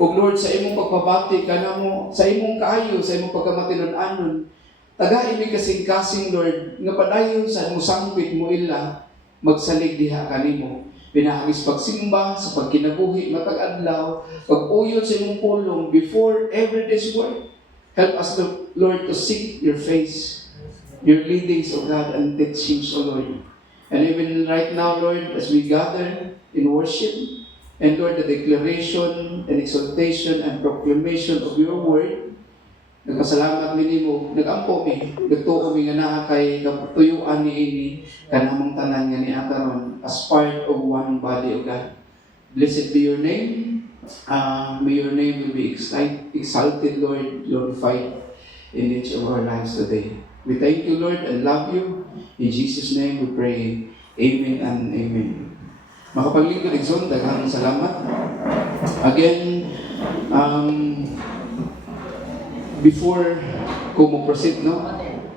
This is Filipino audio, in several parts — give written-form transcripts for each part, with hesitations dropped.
O Lord, sa imong pagpabati ka na mo, sa imong kaayo, sa imong pagkamatinon-anon, taga ini kasing-kasing Lord, nga padayon sa imong sangpit mo ila, magsalig diha kanimo. Pinahagis pagsimba sa pagkinabuhi matag adlaw, pag-uyon sa imong pulong before every day's work. Help us, Lord, to seek your face, your leadings, O God, and teachings, O Lord. And even right now, Lord, as we gather in worship, and Lord, the declaration and exaltation and proclamation of your word, nagpasalamat mi nimo, nagampo mi, nagtuo mi nga naa kay kaputuyuan ni ini kanamong tanan nga ni karon as part of one body of God. Blessed be your name. May your name will be exalted, Lord, glorified in each of our lives today. We thank you, Lord, and love you. In Jesus' name we pray. Amen and amen. Makapaglingkod igsoon, daghang salamat. Again, before ko mo-proceed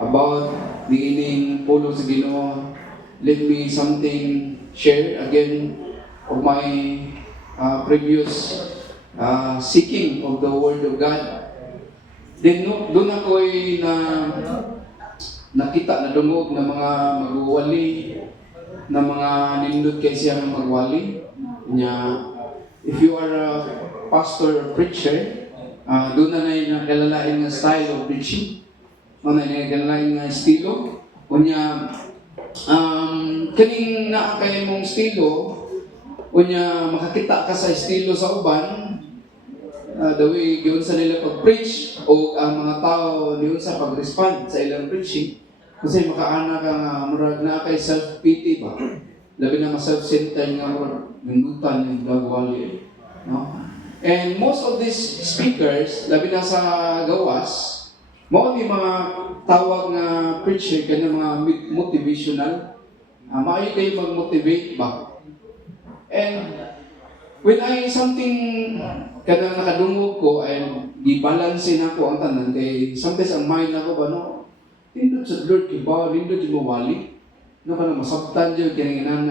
about the ining pulong sa Ginoo, let me something share again of my previous seeking of the Word of God. Then doon ako'y nakita na dungog na mga magwali, na mga nindot kay siya ng magwali. If you are a pastor or preacher, doon na nakalalain ng style of preaching, nakalalain ng estilo. Kaning naakay mong estilo, makakita ka sa estilo sa uban, the way yun sa nila pag-preach, o ang mga tao yun sa pag-respond sa ilang preaching. Kasi makaana ka nga, murag na kay self-pity ba? Labi na self-centered nga murag, minutan yung gagawali. No? And most of these speakers, labi na sa gawas, mao ni mga tawag nga preacher, kanya mga motivational. Maayo kayo mag-motivate ba? And when something kada nakadungog ko and i-balance na ko ang tanan kay sometimes ang mind ako ba nindot sa Lord kiba, nindot yung mawali ka na masabtan dyan kininginan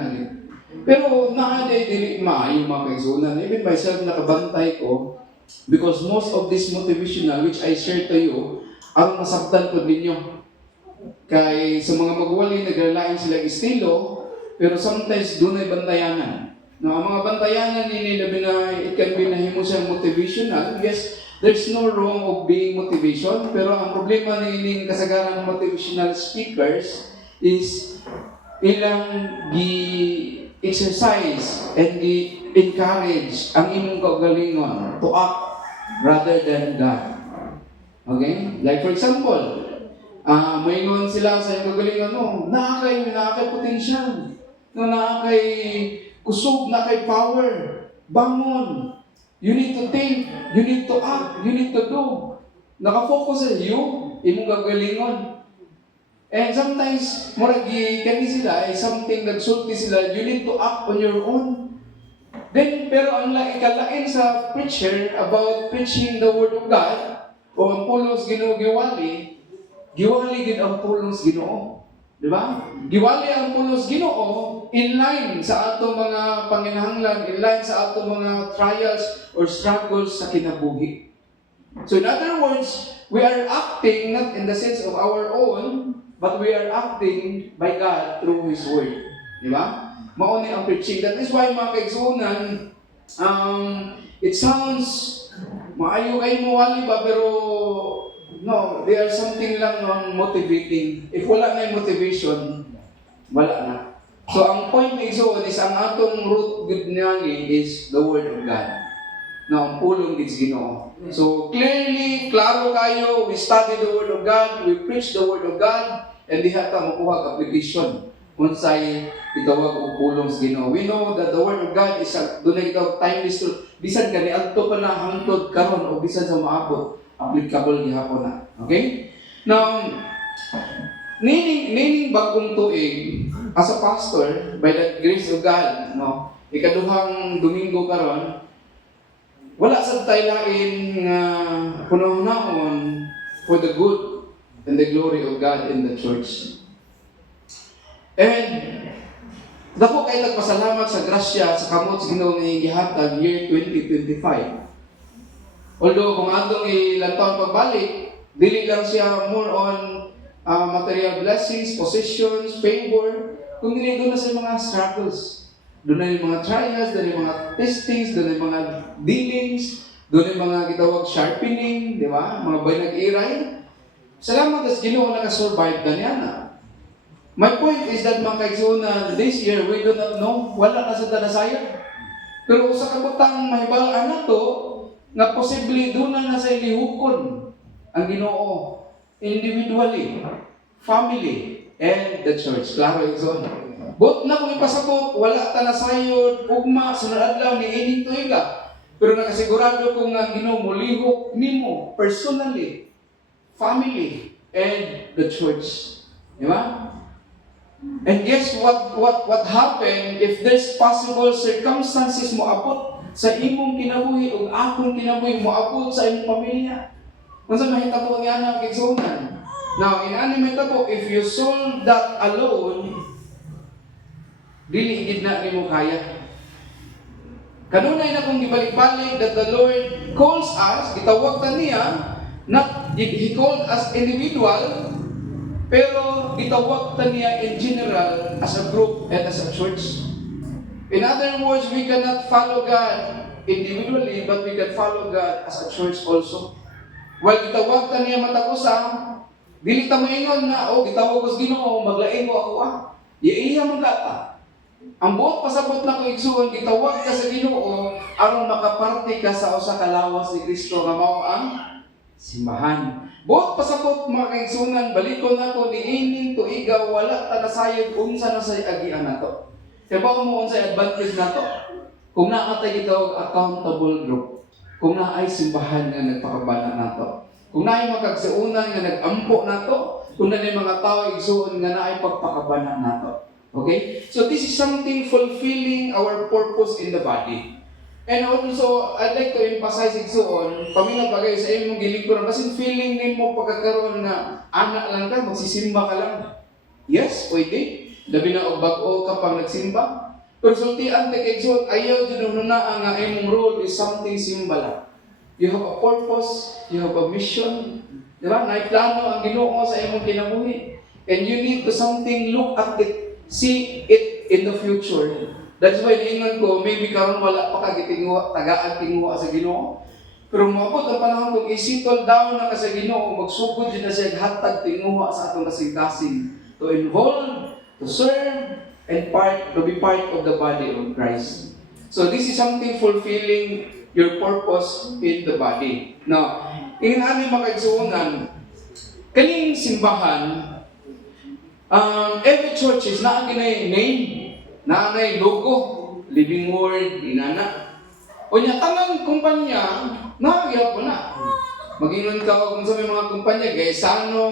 pero naaday dili maayo mga kaigsunan. Even myself nakabantay ko because most of this motivational which I share to you ang masabtan po ninyo kay sa mga magwali naglalain sila estilo pero sometimes doon ay bantayanan. Ang mga bantayanan nini na it can be nahimo siyang motivational. Yes, there's no wrong of being motivation, pero ang problema nining kasagaran ng motivational speakers is ilang gi-exercise and gi-encourage ang imong kaugalingon to act rather than God. Okay? Like for example, maingon sila sa imong kaugalingon, nakakay potential, nakakay kusog na kay power. Bangon. You need to think. You need to act. You need to do. Nakafocus sa iyo. Imong gagalingon. And sometimes, muragi kani sila, something nagsulti sila, you need to act on your own. Then, pero ang ikalain sa preacher about preaching the Word of God, o ang pulos Ginoo giwali gid ang pulos Ginoo. Diba? Giwali ang pulos Ginoo in line sa atong mga panginahanglan, in line sa atong mga trials or struggles sa kinabuhi. So in other words, we are acting not in the sense of our own, but we are acting by God through His Word. Diba? Mauni ang preaching. That is why mga kaigsunan, it sounds maayo kayo mawali ba, pero no, they are something lang motivating. If wala na yung motivation, wala na. So, ang point ni Igsoon is, ang atong root good nani is the Word of God. Na ang pulong gid Ginoo. So, clearly, klaro kayo, we study the Word of God, we preach the Word of God, and diha ta makuha application. Unsay itawag og pulong sa Ginoo. We know that the Word of God is dunay itaw timeless truth. Bisan kani adto pa na hangtod karon o bisan sa maabot, applicable gihapon na. Okay? Now, nining bagong tuig as a pastor by the grace of God, ikaduhang Domingo karon, wala sa taylain nga hunahunahon for the good and the glory of God in the church. And dako kay nagpasalamat sa grasya sa kamot sa Ginoo nga gihatag year 2025. Although kung atong ilang taon pagbalik, dili lang siya more on material blessings, possessions, favor, kung dili doon na sa mga struggles. Doon na yung mga trials, doon yung mga testings, doon yung mga dealings, doon yung mga gitawag sharpening, di ba? Mga bay nag-iray. Salamat as Ginoo naka-survive na niya na. My point is that mga kaigsunan, this year, we do not know, wala na sa tanasayang. Pero sa kabutang mahibalaan na to, nga posible doon na sa lihukon ang Ginoo individually, family, and the church. Klaro igsoon. But na kung ipasabot, wala tanasayod, ugma, sunod adlaw ni ining tuiga. Pero nakasigurado kung ang Ginoo molihok nimo personally, family, and the church. Di ba? And guess what happened if there's possible circumstances mo abot sa imong kinabuhi o akong kinabuhi mo abot sa imong pamilya? Kung saan mahitabo ang yana kigsunan. Now, in anime tabo, if you solve that alone, dili gid na nimo kaya. Kanunay na kung gibalik-balik that the Lord calls us, gitawag ta niya, not He called us individual, pero gitawag ta niya in general as a group and as a church. In other words, we cannot follow God individually, but we can follow God as a church also. While gitawag ta niya matag-usa, dili ta maingon na, gitawag ko sa Ginoo, maglaing ko ako Iya man ka. Ang buot pasabot na ko igsuon, gitawag ka sa Ginoo aron makaparte ka sa usa ka lawas ni Kristo nga mao ang simbahan. Buot pasabot mga kaigsunan, balikon nako ni ining tuiga wala ta nasayod unsa na say agian nato. Kaya ba mo unsay advantage nato? Kung naa tay gitawag accountable group, kung naay simbahan nga nagpakabana nato, kung naay makagsuunan nga nag-ampo nato, kung naay mga tao igsuon nga naay pagpakabana nato. Okay? So this is something fulfilling our purpose in the body. And also, I'd like to emphasize igsuon, paminaw bagay sa imong gilingkuran, kasi feeling nimo pagkakaroon na anak lang ka, magsisimba ka lang. Yes, pwede. Labi na og bag-o ka pang nagsimba. Pero sultian te kay igsuon, ayaw jud na nga imong role is something symbol. You have a purpose, you have a mission. Di ba? Naiplano ang Ginoo sa imong kinabuhi. And you need to something look at it, see it in the future. That's why niingon ko, maybe karon wala pa kagitinguha, tagaan tinguha sa Ginoo. Pero maabot ang panahon kung i-settle down na ka sa Ginoo, magsugod yun na siya hatag tinguha sa atong kasing-kasing to involve, to serve, and to be part of the body of Christ. So this is something fulfilling your purpose in the body. Now, in aming mga kaigsuonan, kaning simbahan, every church is naa ginay name, naa nay logo, Living Word, inana. O niya, tanang kumpanya, naagya po na. Mag-ingon ka kung sa may mga kumpanya, Gaisano,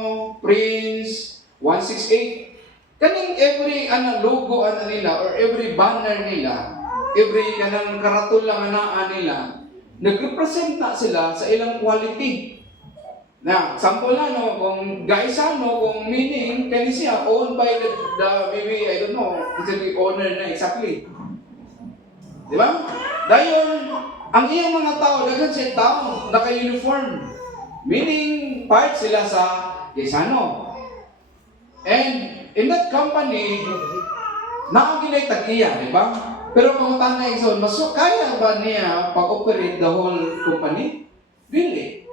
Prince, 168. Kaning every logo nila, or every banner nila, every kanang karatula nga naa nila, nag-represent na sila sa ilang quality. Na, sample na, no, kung Gaisano, kung meaning, kani siya, owned by the maybe, I don't know, the owner na exactly. Di ba? Dayon, ang iyang mga tao, dagan siya tao, naka-uniform. Meaning, part sila sa Gaisano. And, in that company, nakaginay tagiya, di ba? Pero kung tanay ison, kaya ba niya pag-operate the whole company? Really?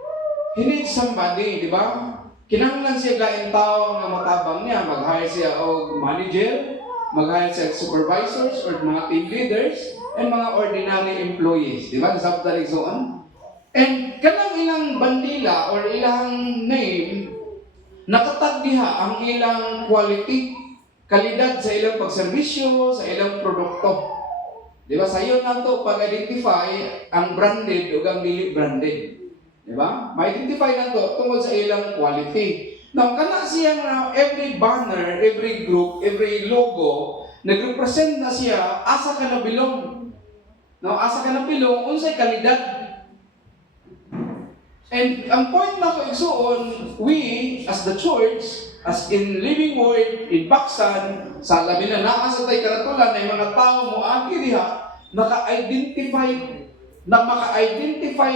He needs somebody, di ba? Kinahanglan siya laing tao nga matabang niya. Mag-hire siya o manager, mag-hire siya supervisors or mga team leaders, and mga ordinary employees. Di ba? Nasabta rin soon. And kanang ilang bandila or ilang name, nakatagdiha ang ilang quality, kalidad sa ilang pagserbisyo, sa ilang produkto. Di ba? Sa iyo na ito pag-identify ang branded o ang dili branded. Di ba? Ma-identify na ito tungkol sa ilang quality. Now, kana siya na every banner, every group, every logo, nag-represent na siya, asa ka na bilong. Now, asa ka na bilong, unsay kalidad. And ang point na ko igsuon, we as the church, as in Living Word, in Baksan, sa labi na naa sa tay karatulan ay mga tao mo agi diha, maka-identify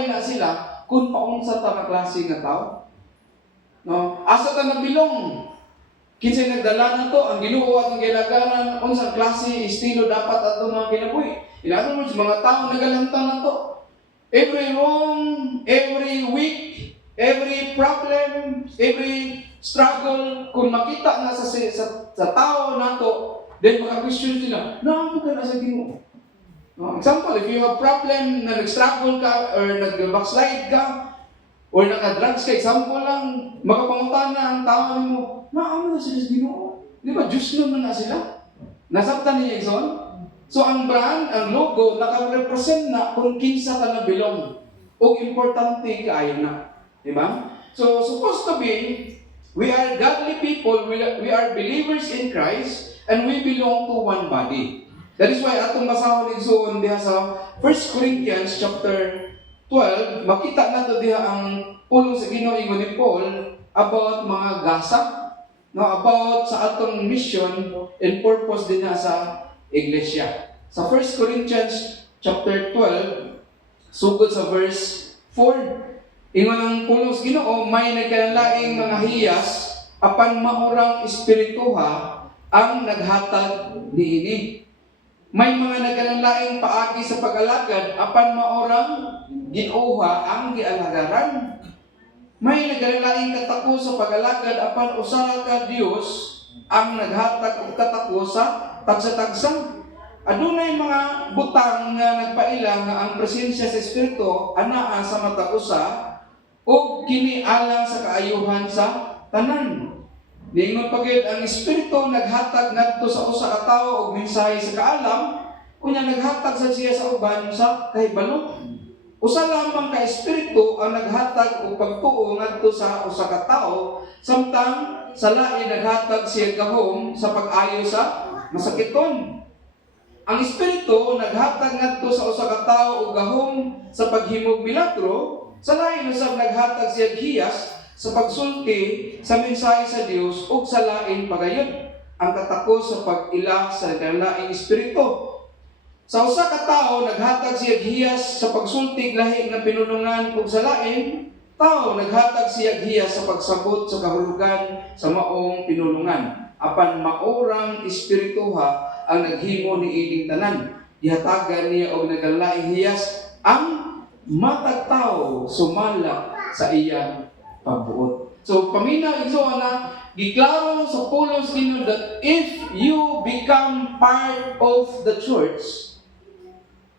na sila kung maunsa ta nga klase nga tao. No? Asa ta nabilong? Kinsay nagdala na to, ang Ginoo at ang gilagaran, unsang klase, estilo dapat ato mga kinabuhi. Ilano mo sa mga tao nagalantang na to. Every wrong, every weak, every problem, every struggle, kung makita na sa tao na to, then maka-question sila, naamo ka na sa Ginoo. No? Example, if you have problem na nag-struggle ka or nag-backslide ka, or naka-drugs ka, example lang, makapangutana ang tao mo, naamo na sila sa Ginoo. Di ba, Diyos naman na sila. Nasabtan niya Exxon? So, ang brand, ang logo, naka-represent na kung kinsa ka na bilong. O importante kaayon na. Di ba? So, supposed to be, we are godly people, we are believers in Christ, and we belong to one body. That is why atong basahon Exxon diha sa 1 Corinthians chapter 12, makita nato diha ang pulong sa Ginoo ingon ni Paul about mga gasa, no, about sa atong mission and purpose din na sa iglesia. Sa 1 Corinthians chapter 12, sugod sa verse 4, ingon ang pulong sa Ginoo, may nagkalaing mga hiyas apan maurang espirituha ang naghatag niini. May mga nagkalaing paagi sa pag-alagad apan maurang ginuha ang gialagaran. May nagkalaing katako sa pag-alagad apan usa ka Dios ang naghatag og katako sa tagsa-tagsa. Adunay mga butang nga nagpaila nga ang presensya sa Espiritu anaa sa matag usa ug kini alang sa kaayuhan sa tanan. Niingon pagid ang Espiritu naghatag ngadto sa usa ka tawo og mensahe sa kaalam, unya naghatag sa siya sa uban sa kahibalo. Usa lamang ka Espiritu ang naghatag og pagtuo ngadto sa usa ka tawo, samtang sa lain naghatag siya gahom sa pag-ayo sa masakiton. Ang Espiritu naghatag ngadto sa usa ka tawo og gahom sa paghimog milagro, sa lain usab naghatag siya hiyas sa pagsulti sa mensahe sa Dios ug sa lain pagayon ang katako sa pag-ila sa laing espiritu. Sa usa ka tawo naghatag siya hiyas sa pagsulti lahi nga pinulungan ug sa lain tawo naghatag siya hiyas sa pagsabot sa kahulugan sa maong pinulungan. Apan maorang espirituha ang naghimo ni ining tanan. Gihatagan niya og nagalaing hiyas ang matag tawo sumala sa iyang pagbuot. So, paminaw ito na giklaro sa pulong sa Ginoo that if you become part of the church,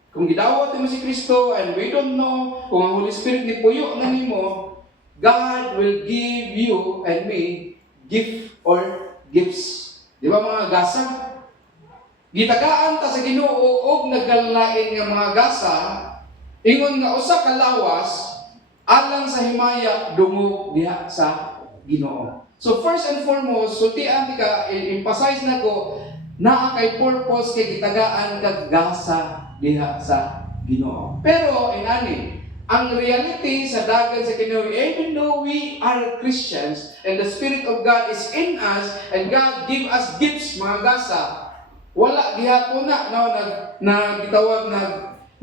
kung gidawat mo si Kristo and we don't know kung ang Holy Spirit ni puyo na nimo, God will give you and me gift or gifts. Di ba mga gasa? Gitagaan ta sa Ginoo og nagalain nga mga gasa, ingon nga usa ka lawas alang sa himaya dungog diha sa Ginoo. So first and foremost, sultian ka emphasize nako naa kay purpose kay gitagaan kag gasa diha sa Ginoo. Pero inani, ang reality sa dagan sa Ginoo, even though we are Christians and the Spirit of God is in us and God give us gifts mga gasa, wala gihapon na gitawag na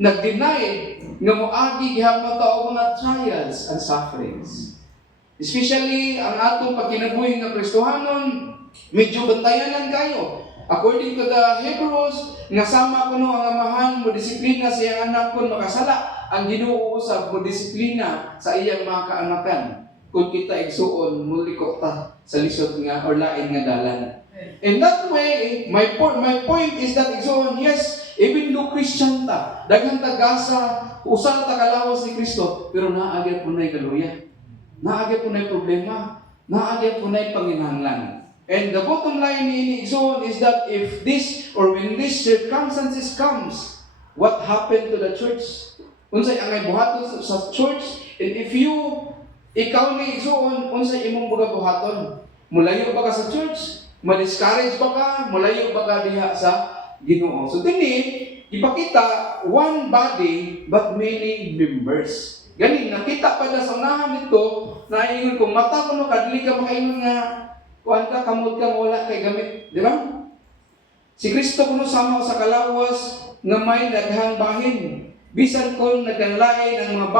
nag-deny nga moagi gihapon ta og mga trials and sufferings. Especially ang atong pagkinabuhi nga Kristohanon, medyo bantayanan kayo. According to the Hebrews, nga sama kuno ang amahan mo disiplina sa iyang anak kun makasala, ang Ginoo usab mo disiplina sa iyang mga kaanakan. Kung kita igsuon muliko ta sa lisod nga or lain nga dalan. In that way, my point is that igsuon, yes, even though Christian ta, daghang tagasa, usa ta kalawas ni Kristo, pero naagay po na'y kaluya. Naagay po na'y problema. Naagay po na'y panginahanglan. And the bottom line in Igsoon is that if this or when these circumstances comes, what happened to the church? Unsay angay buhaton sa church? And if ikaw ni Igsoon, unsay imong buhaton? Mulayo ba ka sa church? Ma-discourage ba ka? Mulayo ba ka diha sa Ginoo? So dinhi ipakita one body but many members. Gani nakita pa na sa unahan nito na ingon kung mata kuno kadili ka makaingon nga kuan ka kamot ka wala kay gamit, di ba? Si Kristo kuno sama sa kalawas nga may daghang bahin. Bisan kon nagkanlain ang mga